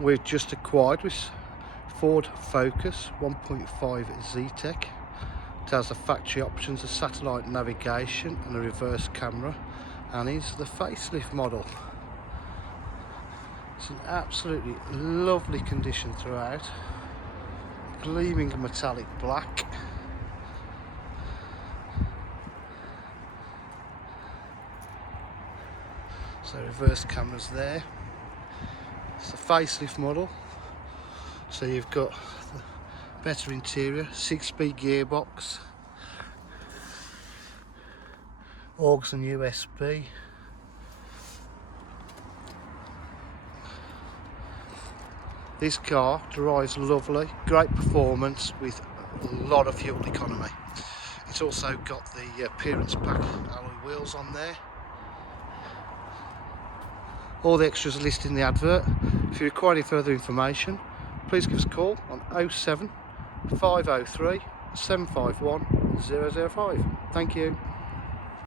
we've just acquired with Ford Focus 1.5 Zetec. It has the factory options of satellite navigation and a reverse camera, and is the facelift model. It's in absolutely lovely condition throughout, gleaming metallic black. So reverse cameras there. It's a facelift model, so you've got the better interior, 6-speed gearbox, AUX and USB. This car drives lovely, great performance with a lot of fuel economy. It's also got the appearance pack alloy wheels on there. All the extras are listed in the advert. If you require any further information, please give us a call on 07 503 751 005. Thank you.